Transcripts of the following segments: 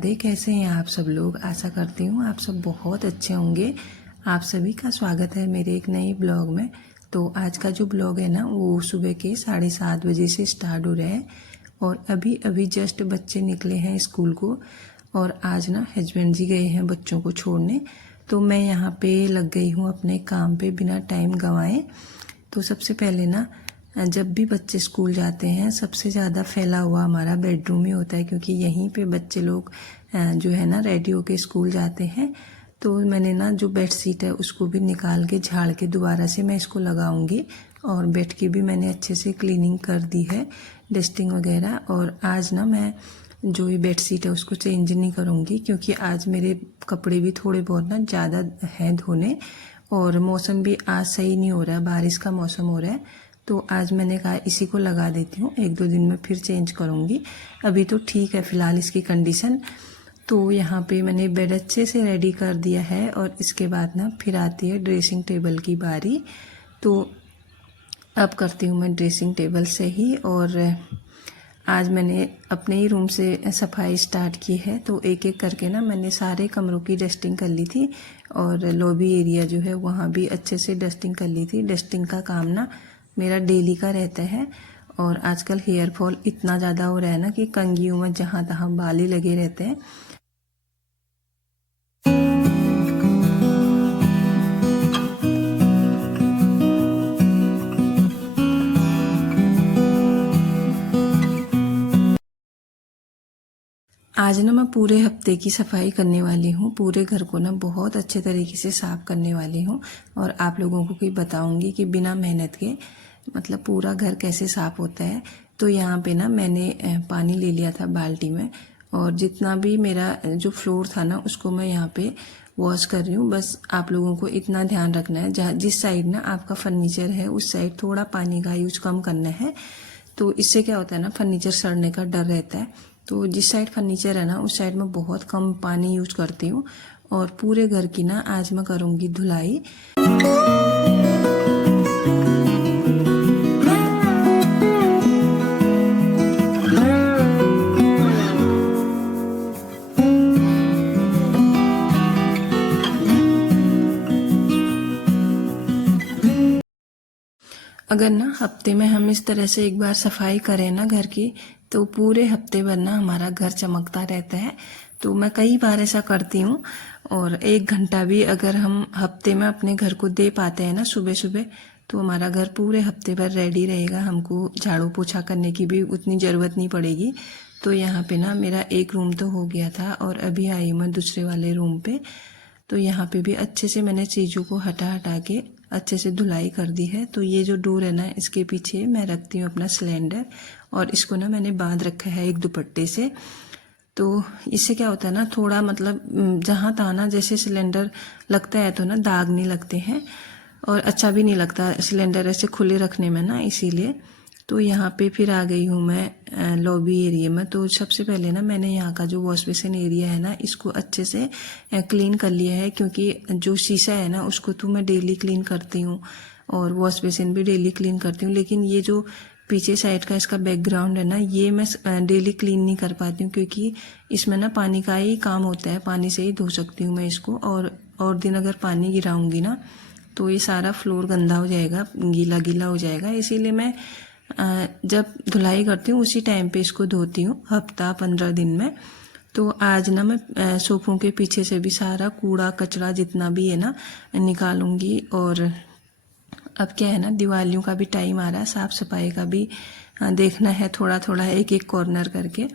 राधे। कैसे हैं आप सब लोग? आशा करती हूँ आप सब बहुत अच्छे होंगे। आप सभी का स्वागत है मेरे एक नए ब्लॉग में। तो आज का जो ब्लॉग है ना, वो सुबह के 7:30 बजे से स्टार्ट हो रहा है और अभी अभी जस्ट बच्चे निकले हैं स्कूल को। और आज ना हस्बैंड जी गए हैं बच्चों को छोड़ने, तो मैं यहाँ पे लग गई हूँ अपने काम पे बिना टाइम गंवाए। तो सबसे पहले ना, जब भी बच्चे स्कूल जाते हैं सबसे ज़्यादा फैला हुआ हमारा बेडरूम ही होता है, क्योंकि यहीं पे बच्चे लोग जो है ना रेडी होके स्कूल जाते हैं। तो मैंने ना जो बेड शीट है उसको भी निकाल के झाड़ के दोबारा से मैं इसको लगाऊंगी। और बेड की भी मैंने अच्छे से क्लीनिंग कर दी है, डस्टिंग वगैरह। और आज ना मैं जो ये बेड शीट है उसको चेंज नहीं करूँगी, क्योंकि आज मेरे कपड़े भी थोड़े बहुत ना ज़्यादा हैं धोने, और मौसम भी आज सही नहीं हो रहा है, बारिश का मौसम हो रहा है। तो आज मैंने कहा इसी को लगा देती हूँ, 1-2 दिन में फिर चेंज करूँगी। अभी तो ठीक है फ़िलहाल इसकी कंडीशन। तो यहाँ पे मैंने बेड अच्छे से रेडी कर दिया है और इसके बाद ना फिर आती है ड्रेसिंग टेबल की बारी। तो अब करती हूँ मैं ड्रेसिंग टेबल से ही। और आज मैंने अपने ही रूम से सफाई स्टार्ट की है। तो एक एक करके ना मैंने सारे कमरों की डस्टिंग कर ली थी, और लॉबी एरिया जो है वहाँ भी अच्छे से डस्टिंग कर ली थी। डस्टिंग का काम ना मेरा डेली का रहता है। और आजकल हेयर फॉल इतना ज़्यादा हो रहा है ना कि कंघियों में जहाँ तहाँ बाल ही लगे रहते हैं। आज ना मैं पूरे हफ्ते की सफाई करने वाली हूँ, पूरे घर को ना बहुत अच्छे तरीके से साफ करने वाली हूँ। और आप लोगों को भी बताऊंगी कि बिना मेहनत के मतलब पूरा घर कैसे साफ होता है। तो यहाँ पे ना मैंने पानी ले लिया था बाल्टी में, और जितना भी मेरा जो फ्लोर था ना उसको मैं यहाँ पे वॉश कर रही हूँ। बस आप लोगों को इतना ध्यान रखना है, जहाँ जिस साइड ना आपका फर्नीचर है उस साइड थोड़ा पानी का यूज कम करना है। तो इससे क्या होता है ना, फर्नीचर सड़ने का डर रहता है। तो जिस साइड फर्नीचर है ना उस साइड में बहुत कम पानी यूज करती हूँ। और पूरे घर की ना आज मैं करूँगी धुलाई। अगर ना हफ्ते में हम इस तरह से एक बार सफाई करें ना घर की, तो पूरे हफ्ते भर ना हमारा घर चमकता रहता है। तो मैं कई बार ऐसा करती हूँ। और 1 घंटा भी अगर हम हफ्ते में अपने घर को दे पाते हैं ना सुबह सुबह, तो हमारा घर पूरे हफ्ते भर रेडी रहेगा। हमको झाड़ू पोछा करने की भी उतनी ज़रूरत नहीं पड़ेगी। तो यहाँ पे ना मेरा एक रूम तो हो गया था, और अभी आई मैं दूसरे वाले रूम पे। तो यहाँ पे भी अच्छे से मैंने चीज़ों को हटा हटा के अच्छे से धुलाई कर दी है। तो ये जो डोर है ना, इसके पीछे मैं रखती हूँ अपना सिलेंडर, और इसको ना मैंने बांध रखा है एक दुपट्टे से। तो इससे क्या होता है ना, थोड़ा मतलब जहाँ तहाँ ना जैसे सिलेंडर लगता है तो ना दाग नहीं लगते हैं, और अच्छा भी नहीं लगता सिलेंडर ऐसे खुले रखने में ना, इसीलिए। तो यहाँ पे फिर आ गई हूँ मैं लॉबी एरिया में। तो सबसे पहले ना मैंने यहाँ का जो वॉश बेसिन एरिया है ना इसको अच्छे से क्लीन कर लिया है, क्योंकि जो शीशा है ना उसको तो मैं डेली क्लीन करती हूँ, और वॉश बेसिन भी डेली क्लीन करती हूँ। लेकिन ये जो पीछे साइड का इसका बैकग्राउंड है ना, ये मैं डेली क्लीन नहीं कर पाती हूँ, क्योंकि इसमें ना पानी का ही काम होता है, पानी से ही धो सकती हूँ मैं इसको। और दिन अगर पानी गिराऊंगी ना तो ये सारा फ्लोर गंदा हो जाएगा, गीला गीला हो जाएगा। इसीलिए मैं जब धुलाई करती हूँ उसी टाइम पे इसको धोती हूँ, हफ्ता 15 दिन में। तो आज ना मैं सोफों के पीछे से भी सारा कूड़ा कचरा जितना भी है ना निकालूंगी। और अब क्या है ना, दिवालियों का भी टाइम आ रहा है, साफ सफाई का भी देखना है, थोड़ा थोड़ा एक एक कॉर्नर करके।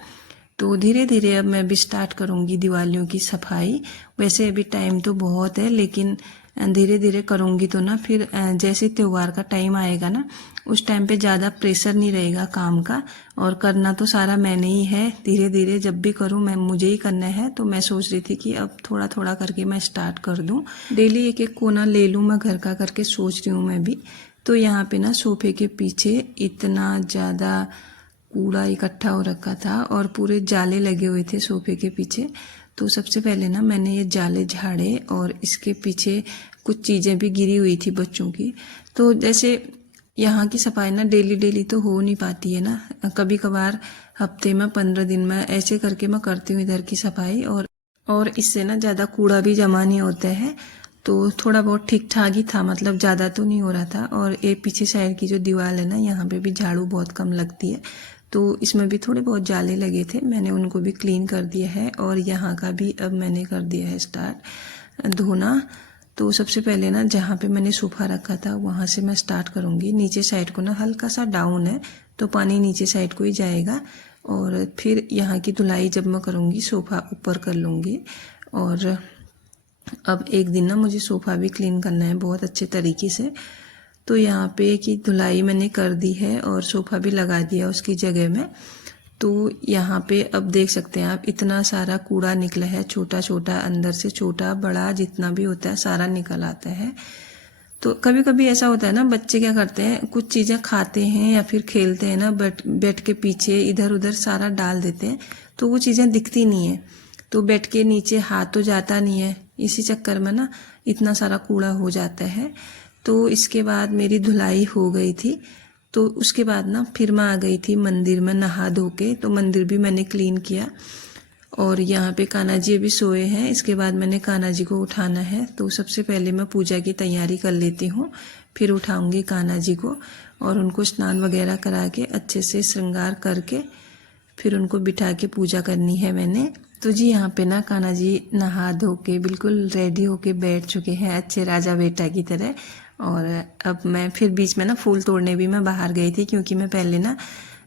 तो धीरे धीरे अब मैं भी स्टार्ट करूँगी दिवालियों की सफाई। वैसे अभी टाइम तो बहुत है, लेकिन धीरे धीरे करूँगी तो ना फिर जैसे त्यौहार का टाइम आएगा ना उस टाइम पे ज़्यादा प्रेशर नहीं रहेगा काम का। और करना तो सारा मैंने ही है, धीरे धीरे जब भी करूँ मैं मुझे ही करना है। तो मैं सोच रही थी कि अब थोड़ा थोड़ा करके मैं स्टार्ट कर दूँ, डेली एक एक कोना ले लूँ मैं घर का करके सोच रही हूँ मैं भी। तो यहाँ पे ना सोफे के पीछे इतना ज़्यादा कूड़ा इकट्ठा हो रखा था, और पूरे जाले लगे हुए थे सोफे के पीछे। तो सबसे पहले ना मैंने ये जाले झाड़े, और इसके पीछे कुछ चीज़ें भी गिरी हुई थी बच्चों की। तो जैसे यहाँ की सफाई ना डेली डेली तो हो नहीं पाती है ना, कभी कभार हफ्ते में 15 दिन में ऐसे करके मैं करती हूँ इधर की सफाई। और इससे ना ज़्यादा कूड़ा भी जमा नहीं होता है, तो थोड़ा बहुत ठीक ठाक ही था, मतलब ज़्यादा तो नहीं हो रहा था। और ये पीछे साइड की जो दीवार है ना, यहाँ पे भी झाड़ू बहुत कम लगती है, तो इसमें भी थोड़े बहुत जाले लगे थे, मैंने उनको भी क्लीन कर दिया है। और यहाँ का भी अब मैंने कर दिया है स्टार्ट धोना। तो सबसे पहले ना जहाँ पे मैंने सोफ़ा रखा था वहाँ से मैं स्टार्ट करूँगी। नीचे साइड को ना हल्का सा डाउन है, तो पानी नीचे साइड को ही जाएगा। और फिर यहाँ की धुलाई जब मैं करूँगी सोफ़ा ऊपर कर लूँगी। और अब एक दिन ना मुझे सोफ़ा भी क्लीन करना है बहुत अच्छे तरीके से। तो यहाँ पे की धुलाई मैंने कर दी है और सोफ़ा भी लगा दिया उसकी जगह में। तो यहाँ पे अब देख सकते हैं आप, इतना सारा कूड़ा निकला है, छोटा छोटा, अंदर से छोटा बड़ा जितना भी होता है सारा निकल आता है। तो कभी कभी ऐसा होता है ना, बच्चे क्या करते हैं, कुछ चीज़ें खाते हैं या फिर खेलते हैं ना, बेड के पीछे इधर उधर सारा डाल देते हैं, तो वो चीज़ें दिखती नहीं है, तो बेड के नीचे हाथ तो जाता नहीं है, इसी चक्कर में ना इतना सारा कूड़ा हो जाता है। तो इसके बाद मेरी धुलाई हो गई थी, तो उसके बाद ना फिर मैं आ गई थी मंदिर में नहा धो के, तो मंदिर भी मैंने क्लीन किया। और यहाँ पे कान्हा जी अभी सोए हैं, इसके बाद मैंने कान्हा जी को उठाना है, तो सबसे पहले मैं पूजा की तैयारी कर लेती हूँ, फिर उठाऊंगी कान्हा जी को और उनको स्नान वगैरह करा के अच्छे से श्रृंगार करके फिर उनको बिठा के पूजा करनी है मैंने। तो जी यहाँ पे ना कान्हा जी नहा धो के बिल्कुल रेडी होके बैठ चुके हैं अच्छे राजा बेटा की तरह। और अब मैं फिर बीच में ना फूल तोड़ने भी मैं बाहर गई थी, क्योंकि मैं पहले ना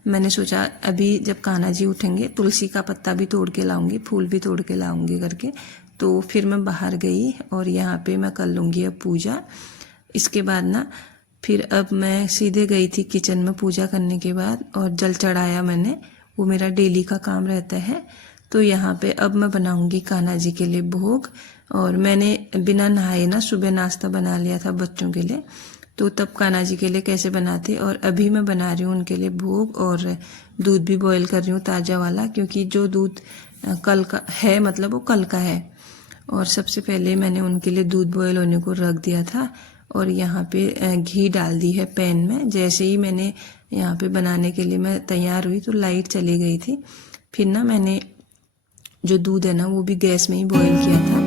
मैंने सोचा अभी जब कान्हा जी उठेंगे तुलसी का पत्ता भी तोड़ के लाऊंगी, फूल भी तोड़ के लाऊंगी करके। तो फिर मैं बाहर गई और यहाँ पे मैं कर लूँगी अब पूजा। इसके बाद ना फिर अब मैं सीधे गई थी किचन में पूजा करने के बाद, और जल चढ़ाया मैंने, वो मेरा डेली का काम रहता है। तो यहाँ पे अब मैं बनाऊंगी कान्हा जी के लिए भोग। और मैंने बिना नहाए ना सुबह नाश्ता बना लिया था बच्चों के लिए, तो तब कान्हा जी के लिए कैसे बनाते, और अभी मैं बना रही हूँ उनके लिए भोग। और दूध भी बॉईल कर रही हूँ ताज़ा वाला, क्योंकि जो दूध कल का है मतलब वो कल का है। और सबसे पहले मैंने उनके लिए दूध बॉईल होने को रख दिया था, और यहाँ पे घी डाल दी है पैन में। जैसे ही मैंने यहाँ पे बनाने के लिए मैं तैयार हुई तो लाइट चली गई थी। फिर ना मैंने जो दूध है ना वो भी गैस में ही बॉईल किया था।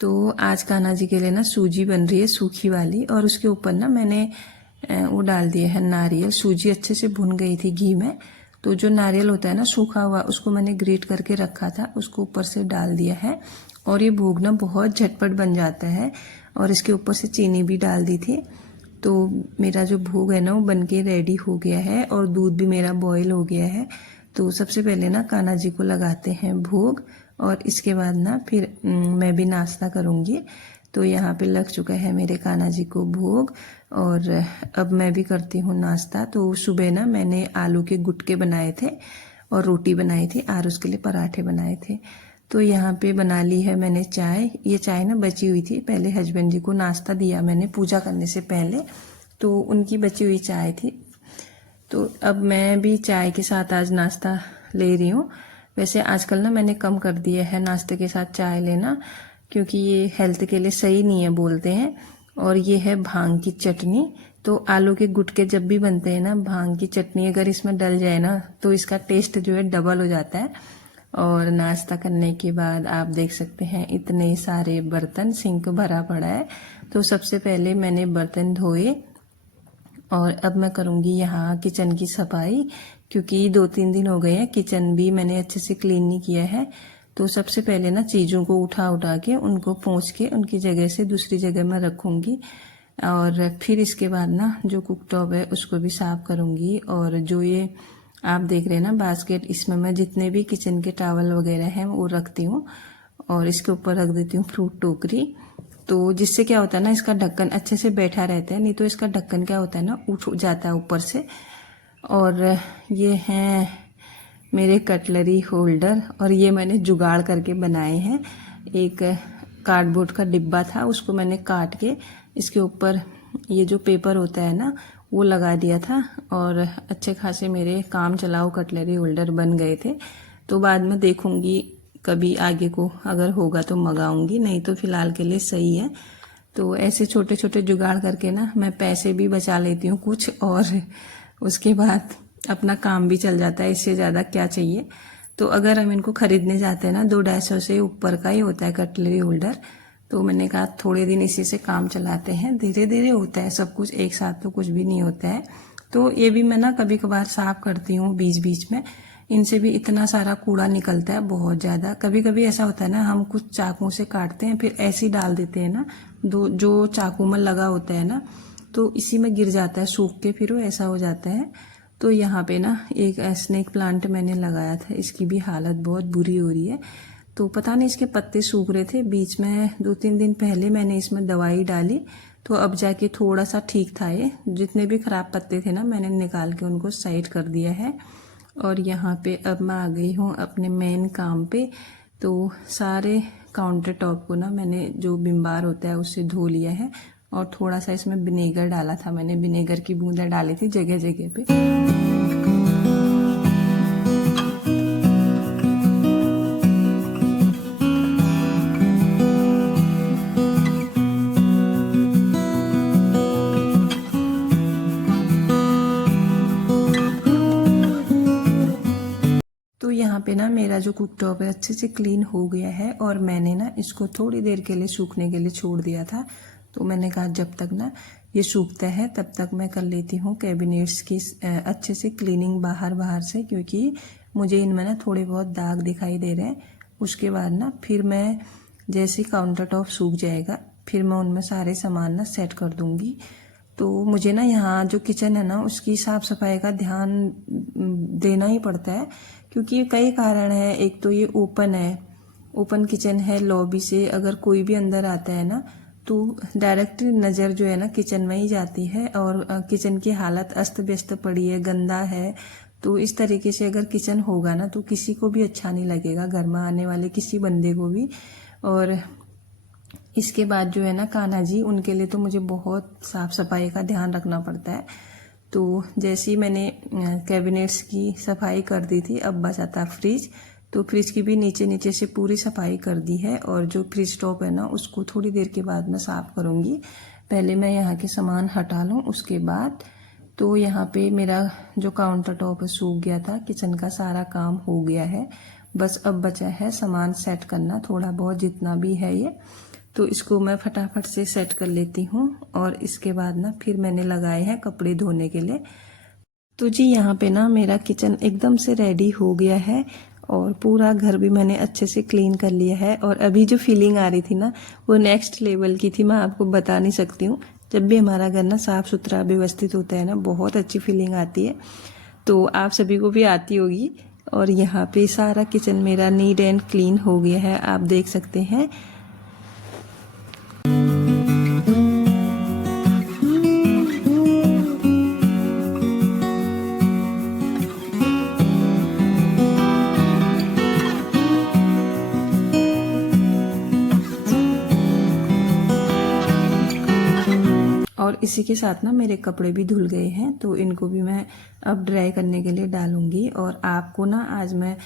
तो आज कान्हा जी के लिए ना सूजी बन रही है सूखी वाली, और उसके ऊपर ना मैंने वो डाल दिया है नारियल। सूजी अच्छे से भुन गई थी घी में, तो जो नारियल होता है ना सूखा हुआ, उसको मैंने ग्रेट करके रखा था, उसको ऊपर से डाल दिया है। और ये भोग ना बहुत झटपट बन जाता है, और इसके ऊपर से चीनी भी डाल दी थी। तो मेरा जो भोग है ना वो बन के रेडी हो गया है, और दूध भी मेरा बॉयल हो गया है। तो सबसे पहले ना कान्हा जी को लगाते हैं भोग, और इसके बाद ना फिर मैं भी नाश्ता करूँगी। तो यहाँ पे लग चुका है मेरे कान्हा जी को भोग, और अब मैं भी करती हूँ नाश्ता। तो सुबह ना मैंने आलू के गुटके बनाए थे और रोटी बनाई थी, और उसके लिए पराठे बनाए थे। तो यहाँ पे बना ली है मैंने चाय। ये चाय ना बची हुई थी, पहले हस्बैंड जी को नाश्ता दिया मैंने पूजा करने से पहले, तो उनकी बची हुई चाय थी। तो अब मैं भी चाय के साथ आज नाश्ता ले रही हूँ। वैसे आजकल ना मैंने कम कर दिया है नाश्ते के साथ चाय लेना, क्योंकि ये हेल्थ के लिए सही नहीं है बोलते हैं। और ये है भांग की चटनी। तो आलू के गुटके जब भी बनते हैं ना, भांग की चटनी अगर इसमें डल जाए ना तो इसका टेस्ट जो है डबल हो जाता है। और नाश्ता करने के बाद आप देख सकते हैं इतने सारे बर्तन, सिंक भरा पड़ा है। तो सबसे पहले मैंने बर्तन धोए, और अब मैं करूँगी यहाँ किचन की सफाई, क्योंकि 2-3 दिन हो गए हैं किचन भी मैंने अच्छे से क्लीन नहीं किया है। तो सबसे पहले ना चीज़ों को उठा के उनको पोंछ के उनकी जगह से दूसरी जगह में रखूँगी, और फिर इसके बाद ना जो कुकटॉप है उसको भी साफ़ करूँगी। और जो ये आप देख रहे हैं ना बास्केट, इसमें मैं जितने भी किचन के टॉवल वगैरह हैं वो रखती हूँ, और इसके ऊपर रख देती हूँ फ्रूट टोकरी। तो जिससे क्या होता है ना, इसका ढक्कन अच्छे से बैठा रहता है, नहीं तो इसका ढक्कन क्या होता है ना उठ जाता है ऊपर से। और ये हैं मेरे कटलरी होल्डर, और ये मैंने जुगाड़ करके बनाए हैं। एक कार्डबोर्ड का डिब्बा था उसको मैंने काट के इसके ऊपर ये जो पेपर होता है ना वो लगा दिया था और अच्छे खासे मेरे काम चलाऊ कटलरी होल्डर बन गए थे। तो बाद में देखूंगी कभी आगे को अगर होगा तो मंगाऊंगी, नहीं तो फिलहाल के लिए सही है। तो ऐसे छोटे छोटे जुगाड़ करके ना मैं पैसे भी बचा लेती हूँ कुछ, और उसके बाद अपना काम भी चल जाता है। इससे ज़्यादा क्या चाहिए। तो अगर हम इनको खरीदने जाते हैं ना 200-250 से ऊपर का ही होता है कटलरी होल्डर। तो मैंने कहा थोड़े दिन इसी से काम चलाते हैं, धीरे धीरे होता है सब कुछ, एक साथ तो कुछ भी नहीं होता है। तो ये भी मैं ना कभी कभार साफ करती हूँ बीच बीच में। इनसे भी इतना सारा कूड़ा निकलता है बहुत ज़्यादा। कभी कभी ऐसा होता है ना हम कुछ चाकू से काटते हैं फिर ऐसे ही डाल देते हैं ना, जो चाकू में लगा होता है ना तो इसी में गिर जाता है सूख के, फिर वो ऐसा हो जाता है। तो यहाँ पे ना एक स्नेक प्लांट मैंने लगाया था, इसकी भी हालत बहुत बुरी हो रही है। तो पता नहीं इसके पत्ते सूख रहे थे, बीच में 2-3 दिन पहले मैंने इसमें दवाई डाली तो अब जाके थोड़ा सा ठीक था। ये जितने भी खराब पत्ते थे ना मैंने निकाल के उनको साइड कर दिया है। और यहाँ पे अब मैं आ गई हूँ अपने मेन काम पे। तो सारे काउंटर टॉप को ना मैंने जो बिम्बार होता है उससे धो लिया है और थोड़ा सा इसमें विनेगर डाला था, मैंने विनेगर की बूंदें डाली थी जगह जगह पे। तो यहाँ पे ना मेरा जो कुकटॉप है अच्छे से क्लीन हो गया है और मैंने ना इसको थोड़ी देर के लिए सूखने के लिए छोड़ दिया था। तो मैंने कहा जब तक ना ये सूखता है तब तक मैं कर लेती हूँ कैबिनेट्स की अच्छे से क्लीनिंग बाहर से, क्योंकि मुझे इनमें ना थोड़े बहुत दाग दिखाई दे रहे हैं। उसके बाद ना फिर मैं जैसे काउंटर टॉप सूख जाएगा फिर मैं उनमें सारे सामान ना सेट कर दूँगी। तो मुझे ना यहाँ जो किचन है ना उसकी साफ़ सफाई का ध्यान देना ही पड़ता है, क्योंकि कई कारण है। एक तो ये ओपन है, ओपन किचन है, लॉबी से अगर कोई भी अंदर आता है ना तो डायरेक्ट नज़र जो है ना किचन में ही जाती है और किचन की हालत अस्त व्यस्त पड़ी है, गंदा है। तो इस तरीके से अगर किचन होगा ना तो किसी को भी अच्छा नहीं लगेगा, घर में आने वाले किसी बंदे को भी। और इसके बाद जो है ना कान्हा जी, उनके लिए तो मुझे बहुत साफ़ सफाई का ध्यान रखना पड़ता है। तो जैसे ही मैंने कैबिनेट्स की सफाई कर दी थी अब बचा था फ्रिज। तो फ्रिज की भी नीचे से पूरी सफाई कर दी है और जो फ्रिज टॉप है ना उसको थोड़ी देर के बाद मैं साफ़ करूँगी। पहले मैं यहाँ के सामान हटा लूँ उसके बाद। तो यहाँ पे मेरा जो काउंटर टॉप है सूख गया था, किचन का सारा काम हो गया है, बस अब बचा है सामान सेट करना थोड़ा बहुत जितना भी है ये। तो इसको मैं फटाफट से सेट कर लेती हूँ और इसके बाद ना फिर मैंने लगाए हैं कपड़े धोने के लिए। तो जी यहाँ पे ना मेरा किचन एकदम से रेडी हो गया है और पूरा घर भी मैंने अच्छे से क्लीन कर लिया है। और अभी जो फीलिंग आ रही थी ना वो नेक्स्ट लेवल की थी, मैं आपको बता नहीं सकती हूँ। जब भी हमारा घर ना साफ़ सुथरा व्यवस्थित होता है ना बहुत अच्छी फीलिंग आती है, तो आप सभी को भी आती होगी। और यहाँ पे सारा किचन मेरा नीट एंड क्लीन हो गया है, आप देख सकते हैं। और इसी के साथ ना मेरे कपड़े भी धुल गए हैं, तो इनको भी मैं अब ड्राई करने के लिए डालूंगी। और आपको ना आज मैं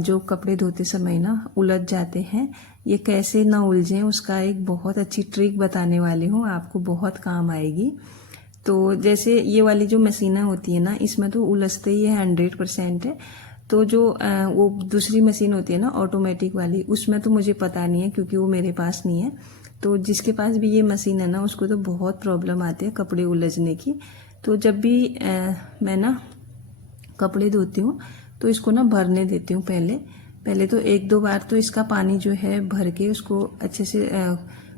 जो कपड़े धोते समय ना उलझ जाते हैं, ये कैसे ना उलझें उसका एक बहुत अच्छी ट्रिक बताने वाली हूँ, आपको बहुत काम आएगी। तो जैसे ये वाली जो मशीनें होती है ना इसमें तो उलझते ही है 100% है। तो जो वो दूसरी मशीन होती है ना ऑटोमेटिक वाली, उसमें तो मुझे पता नहीं है क्योंकि वो मेरे पास नहीं है। तो जिसके पास भी ये मशीन है ना उसको तो बहुत प्रॉब्लम आती है कपड़े उलझने की। तो जब भी मैं ना कपड़े धोती हूँ तो इसको ना भरने देती हूँ। पहले तो 1-2 बार तो इसका पानी जो है भर के उसको अच्छे से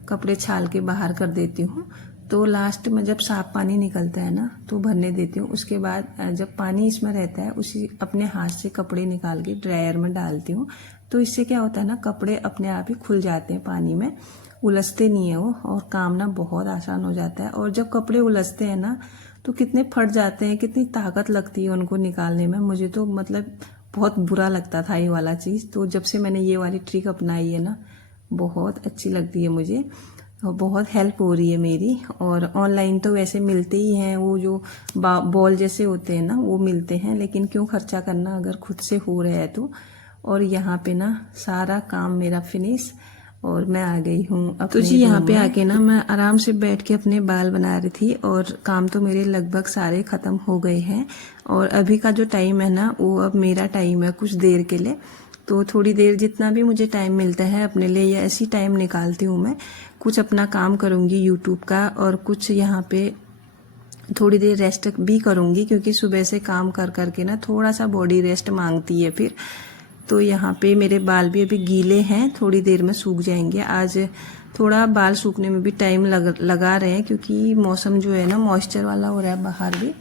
कपड़े छाल के बाहर कर देती हूँ। तो लास्ट में जब साफ पानी निकलता है ना तो भरने देती हूँ। उसके बाद जब पानी इसमें रहता है उसी अपने हाथ से कपड़े निकाल के ड्रायर में डालती हूँ। तो इससे क्या होता है ना कपड़े अपने आप ही खुल जाते हैं, पानी में उलझते नहीं है वो, और काम ना बहुत आसान हो जाता है। और जब कपड़े उलझते हैं ना तो कितने फट जाते हैं, कितनी ताकत लगती है उनको निकालने में। मुझे तो मतलब बहुत बुरा लगता था ये वाला चीज़। तो जब से मैंने ये वाली ट्रिक अपनाई है ना बहुत अच्छी लगती है मुझे और बहुत हेल्प हो रही है मेरी। और ऑनलाइन तो वैसे मिलते ही हैं, वो जो बॉल जैसे होते हैं ना वो मिलते हैं, लेकिन क्यों खर्चा करना अगर खुद से हो रहा है तो। और यहाँ पे ना सारा काम मेरा फिनिश और मैं आ गई हूँ तो जी यहाँ पे आके ना मैं आराम से बैठ के अपने बाल बना रही थी और काम तो मेरे लगभग सारे ख़त्म हो गए हैं। और अभी का जो टाइम है ना वो अब मेरा टाइम है कुछ देर के लिए, तो थोड़ी देर जितना भी मुझे टाइम मिलता है अपने लिए या ऐसी टाइम निकालती हूँ मैं, कुछ अपना काम करूँगी यूट्यूब का और कुछ यहाँ पे थोड़ी देर रेस्ट भी करूँगी, क्योंकि सुबह से काम कर करके ना थोड़ा सा बॉडी रेस्ट मांगती है फिर। तो यहाँ पे मेरे बाल भी अभी गीले हैं, थोड़ी देर में सूख जाएंगे। आज थोड़ा बाल सूखने में भी टाइम लगा रहे हैं, क्योंकि मौसम जो है ना मॉइस्चर वाला हो रहा है बाहर भी,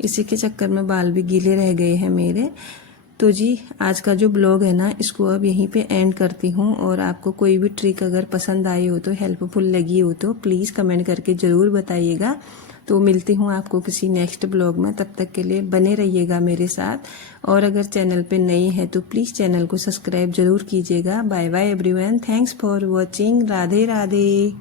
इसी के चक्कर में बाल भी गीले रह गए हैं मेरे। तो जी आज का जो ब्लॉग है ना इसको अब यहीं पे एंड करती हूँ। और आपको कोई भी ट्रिक अगर पसंद आई हो तो हेल्पफुल लगी हो तो प्लीज़ कमेंट करके ज़रूर बताइएगा। तो मिलती हूँ आपको किसी नेक्स्ट ब्लॉग में, तब तक के लिए बने रहिएगा मेरे साथ। और अगर चैनल पे नए हैं तो प्लीज़ चैनल को सब्सक्राइब ज़रूर कीजिएगा। Bye bye everyone, thanks for watching, Radhe Radhe.